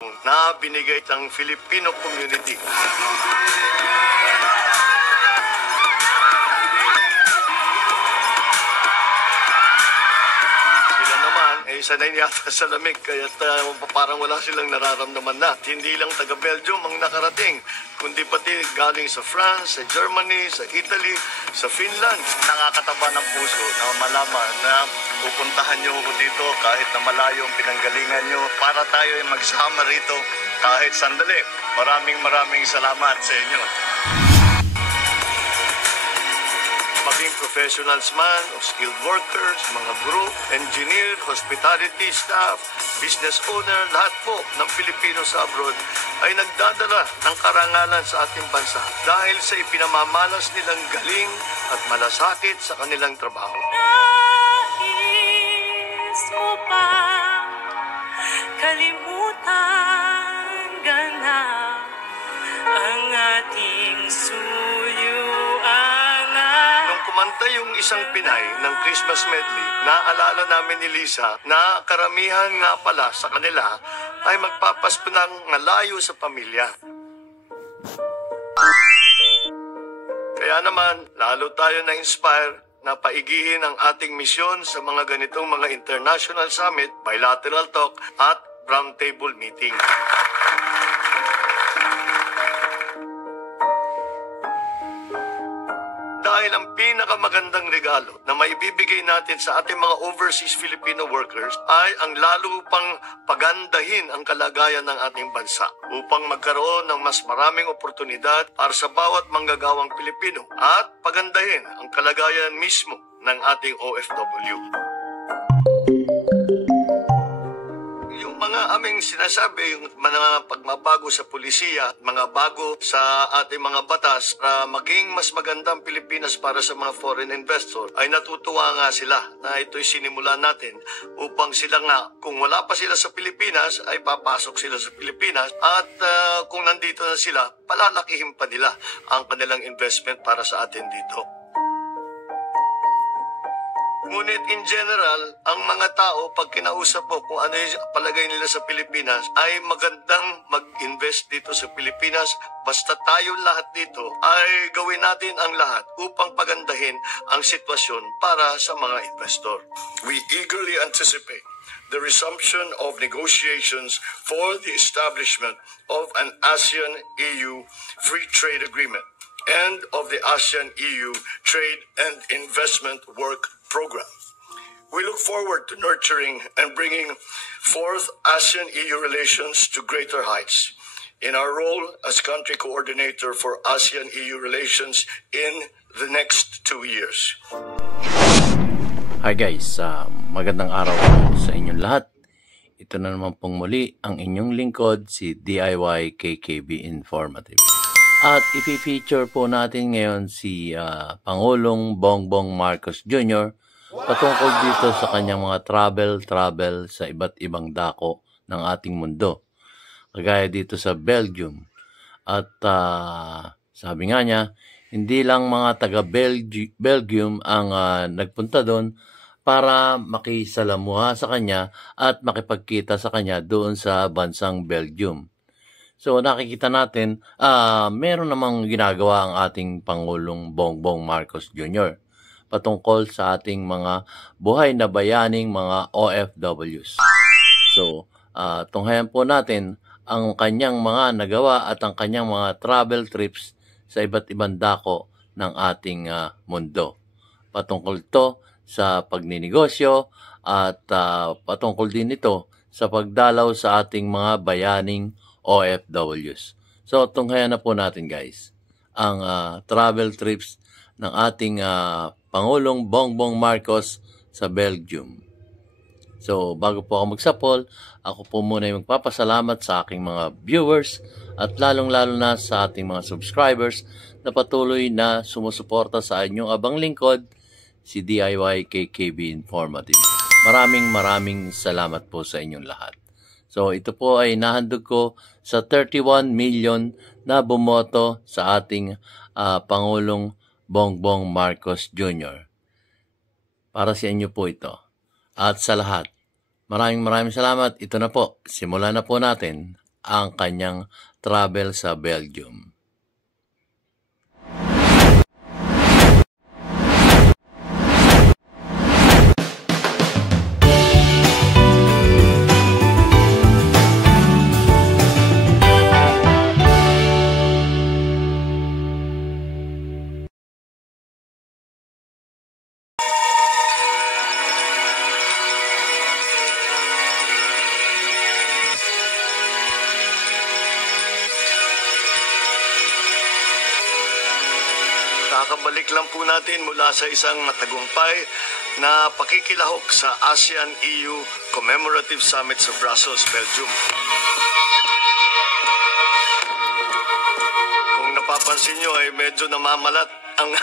na binigay ng Filipino community. Sila naman ay sanay yata sa lamig kaya parang wala silang nararamdaman na. Hindi lang taga Belgium ang nakarating, kundi pati galing sa France, sa Germany, sa Italy, sa Finland. Nakakataba ng puso na malaman na pupuntahan nyo ko dito kahit na malayo ang pinanggalingan nyo para tayo ay magsama rito kahit sandali. Maraming salamat sa inyo. Maging professionals man o skilled workers, mga group, engineer, hospitality staff, business owner, lahat po ng Pilipino sa abroad ay nagdadala ng karangalan sa ating bansa dahil sa ipinamamalas nilang galing at malasakit sa kanilang trabaho. Nais mo pa kalimutan ganap ang ating suyuan. Nung kumanta yung isang Pinay ng Christmas medley, naalala namin ni Lisa na karamihan nga pala sa kanila ay magpapasko ng malayo sa pamilya. Kaya naman, lalo tayo na-inspire na paigihin ang ating misyon sa mga ganitong mga international summit, bilateral talk, at roundtable meeting. Dahil ang pinakamagandang regalo na maibibigay natin sa ating mga overseas Filipino workers ay ang lalo pang pagandahin ang kalagayan ng ating bansa upang magkaroon ng mas maraming oportunidad para sa bawat manggagawang Pilipino at pagandahin ang kalagayan mismo ng ating OFW. Yung mga aming sinasabi, yung mga pagmabago sa pulisiya, mga bago sa ating mga batas para maging mas magandang Pilipinas para sa mga foreign investor, ay natutuwa nga sila na ito'y sinimula natin upang sila nga, kung wala pa sila sa Pilipinas, ay papasok sila sa Pilipinas at kung nandito na sila, palalakihin pa nila ang kanilang investment para sa atin dito. Ngunit in general, ang mga tao, pag kinausap mo kung ano yung palagay nila sa Pilipinas, ay magandang mag-invest dito sa Pilipinas. Basta tayo lahat dito ay gawin natin ang lahat upang pagandahin ang sitwasyon para sa mga investor. We eagerly anticipate the resumption of negotiations for the establishment of an ASEAN-EU Free Trade Agreement and of the ASEAN-EU Trade and Investment Work Program. We look forward to nurturing and bringing forth ASEAN-EU relations to greater heights in our role as country coordinator for ASEAN-EU relations in the next 2 years. Hi guys, magandang araw sa inyong lahat. Ito na naman pong muli ang inyong lingkod, si DIY KKB Informative. At ipi-feature po natin ngayon si Pangulong Bongbong Marcos Jr. patungkol dito sa kanyang mga travel sa iba't ibang dako ng ating mundo. Kagaya dito sa Belgium. At sabi nga niya, hindi lang mga taga-Belgium ang nagpunta doon para makisalamuha sa kanya at makipagkita sa kanya doon sa bansang Belgium. So nakikita natin, meron namang ginagawa ang ating Pangulong Bongbong Marcos Jr. patungkol sa ating mga buhay na bayaning mga OFWs. So, tunghayan po natin ang kanyang mga nagawa at ang kanyang mga travel trips sa iba't ibang dako ng ating mundo. Patungkol to sa pagninegosyo at patungkol din ito sa pagdalaw sa ating mga bayaning OFWs. So, tunghayan na po natin guys ang travel trips ng ating Pangulong Bongbong Marcos sa Belgium. So, bago po ako magsapol, ako po muna yung magpapasalamat sa aking mga viewers at lalong-lalo na sa ating mga subscribers na patuloy na sumusuporta sa inyong abang lingkod, si DIY KKB Informative. Maraming salamat po sa inyong lahat. So, ito po ay nahandog ko sa 31 million na bumoto sa ating Pangulong Bongbong Marcos Jr. Para sa inyo po ito. At sa lahat, maraming salamat. Ito na po. Simulan na po natin ang kanyang travel sa Belgium. Kakabalik lang po natin mula sa isang matagumpay na pakikilahok sa ASEAN-EU Commemorative Summit sa Brussels, Belgium. Kung napapansin nyo ay medyo namamalat ang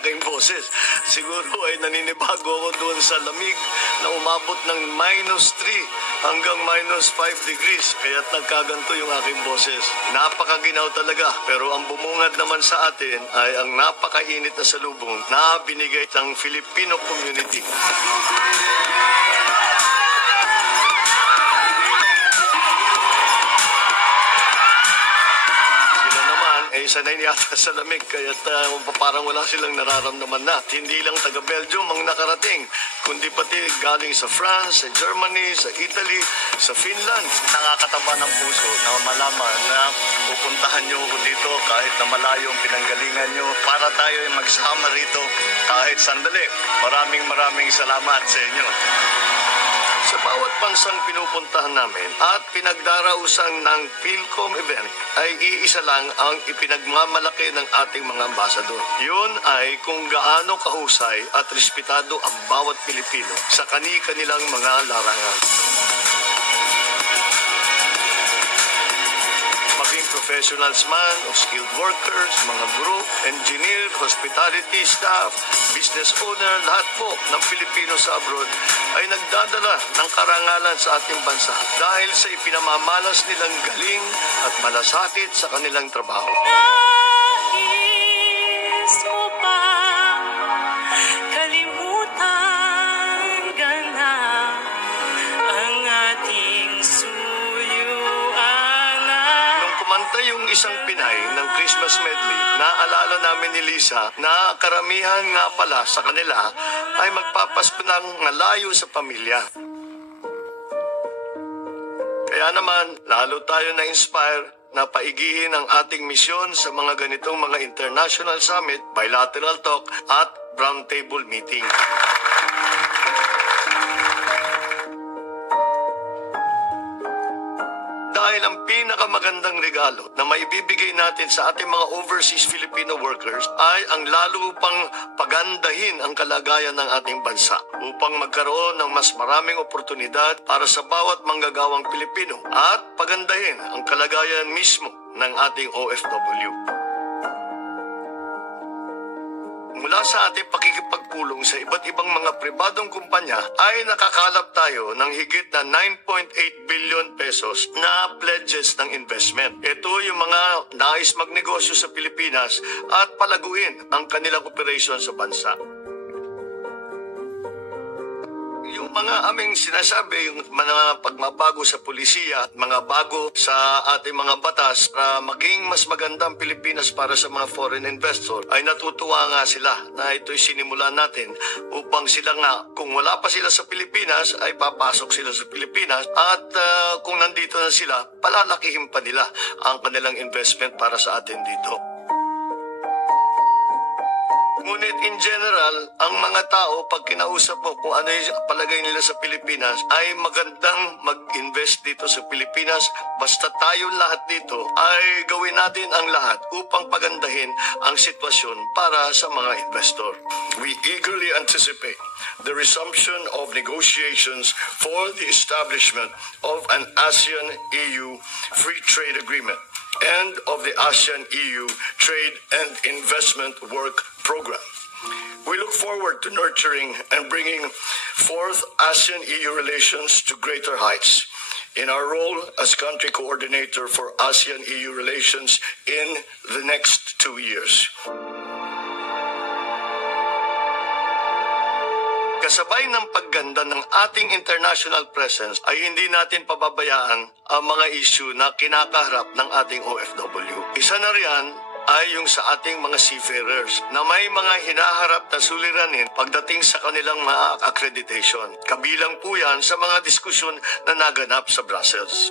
aking boses. Siguro ay naninibago ako doon sa lamig na umabot ng -3 hanggang -5 degrees. Kaya't nagkaganto yung aking boses. Napakaginaw talaga. Pero ang bumungad naman sa atin ay ang napakainit na salubong na binigay ng Filipino community. Sanay yata sa lamig, kaya't parang wala silang nararamdaman na. Hindi lang taga Belgium ang nakarating, kundi pati galing sa France, sa Germany, sa Italy, sa Finland. Nakakataba ng puso na malaman na pupuntahan nyo ko dito kahit na malayo ang pinanggalingan nyo para tayo ay magsama rito kahit sandali. Maraming salamat sa inyo. Sa bawat bansang pinupuntahan namin at pinagdarausan ng PhilCom event ay iisa lang ang ipinagmamalaki ng ating mga ambasador. Yun ay kung gaano kahusay at respetado ang bawat Pilipino sa kani-kanilang mga larangan. Maging professionals man o skilled workers, mga guro, engineer, hospitality staff, business owner, lahat po ng Pilipino sa abroad ay nagdadala ng karangalan sa ating bansa dahil sa ipinamamalas nilang galing at malasakit sa kanilang trabaho. Nais mo ba kalimutan ganap ang ating suyuan? Nung kumanta yung isang Pinay ng Christmas medley, naalala namin ni Lisa na karamihan nga pala sa kanila ay magpapasko ng malayo sa pamilya. Kaya naman, lalo tayo na-inspire na paigihin ang ating misyon sa mga ganitong mga international summit, bilateral talk at roundtable meeting. Dahil ang pinakamagandang regalo na maibibigay natin sa ating mga overseas Filipino workers ay ang lalo pang pagandahin ang kalagayan ng ating bansa upang magkaroon ng mas maraming oportunidad para sa bawat manggagawang Pilipino at pagandahin ang kalagayan mismo ng ating OFW. Mula sa ating pakikipagpulong sa iba't ibang mga pribadong kumpanya ay nakakalap tayo ng higit na 9.8 billion pesos na pledges ng investment. Ito yung mga nais magnegosyo sa Pilipinas at palaguin ang kanilang operasyon sa bansa. Yung mga aming sinasabi, yung mga pagmabago sa pulisiya at mga bago sa ating mga batas para maging mas magandang Pilipinas para sa mga foreign investor, ay natutuwa nga sila na ito'y sinimulan natin upang sila nga, kung wala pa sila sa Pilipinas, ay papasok sila sa Pilipinas at kung nandito na sila, palalakihin pa nila ang kanilang investment para sa atin dito. Ngunit in general, ang mga tao, pag kinausap mo kung ano yung palagay nila sa Pilipinas, ay magandang mag-invest dito sa Pilipinas. Basta tayo lahat dito ay gawin natin ang lahat upang pagandahin ang sitwasyon para sa mga investor. We eagerly anticipate the resumption of negotiations for the establishment of an ASEAN-EU Free Trade Agreement and of the ASEAN-EU Trade and Investment Work Program. We look forward to nurturing and bringing forth ASEAN-EU relations to greater heights in our role as country coordinator for ASEAN-EU relations in the next 2 years. Kasabay ng pagganda ng ating international presence ay hindi natin pababayaan ang mga issue na kinakaharap ng ating OFW. Isa na riyan ay yung sa ating mga seafarers na may mga hinaharap na suliranin pagdating sa kanilang mga accreditation. Kabilang po yan sa mga diskusyon na naganap sa Brussels.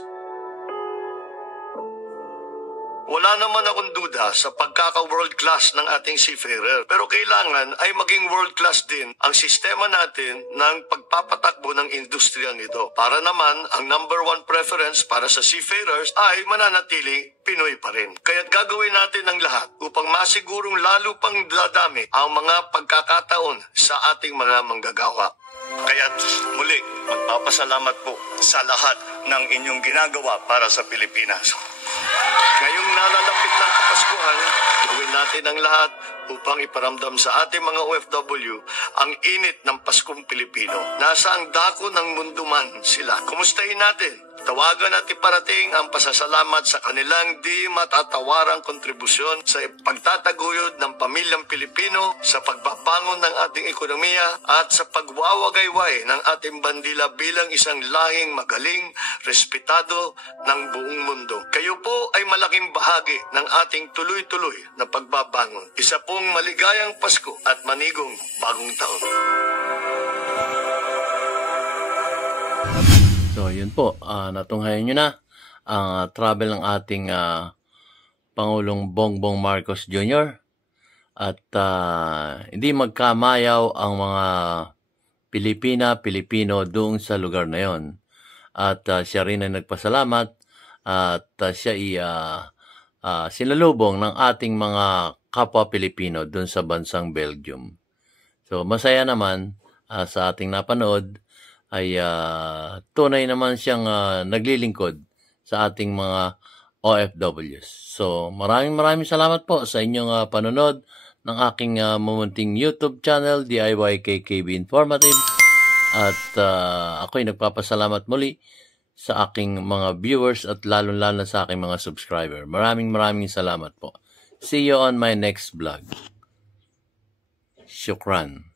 Wala naman akong duda sa pagkaka-world class ng ating seafarer, pero kailangan ay maging world class din ang sistema natin ng pagpapatakbo ng industriyang ito. Para naman, ang number one preference para sa seafarers ay mananatili Pinoy pa rin. Kaya't gagawin natin ang lahat upang masigurong lalo pang dadami ang mga pagkakataon sa ating mga manggagawa. Kaya't muli, magpapasalamat po sa lahat ng inyong ginagawa para sa Pilipinas. Ngayong nalalapit ng Kapaskuhan, gawin natin ang lahat upang iparamdam sa ating mga OFW ang init ng Paskong Pilipino. Nasa ang dako ng mundo man sila. Kumustahin natin? Tawagan at iparating ang pasasalamat sa kanilang di matatawarang kontribusyon sa pagtataguyod ng pamilyang Pilipino, sa pagbabangon ng ating ekonomiya at sa pagwawagayway ng ating bandila bilang isang lahing magaling, respetado ng buong mundo. Kayo po ay malaking bahagi ng ating tuloy-tuloy na pagbabangon. Isa pong maligayang Pasko at manigong bagong taon. So, yun po. Natunghayan nyo na ang travel ng ating Pangulong Bongbong Marcos Jr. At hindi magkamayaw ang mga Pilipino doon sa lugar na yon. At siya rin ay nagpasalamat at siya ay sinalubong ng ating mga kapwa Pilipino doon sa bansang Belgium. So, masaya naman sa ating napanood ay tunay naman siyang naglilingkod sa ating mga OFWs. So, maraming salamat po sa inyong panonood ng aking mamunting YouTube channel, DIY KKB Informative. At ako'y nagpapasalamat muli sa aking mga viewers at lalo-lalo sa aking mga subscriber. Maraming salamat po. See you on my next vlog. Shukran.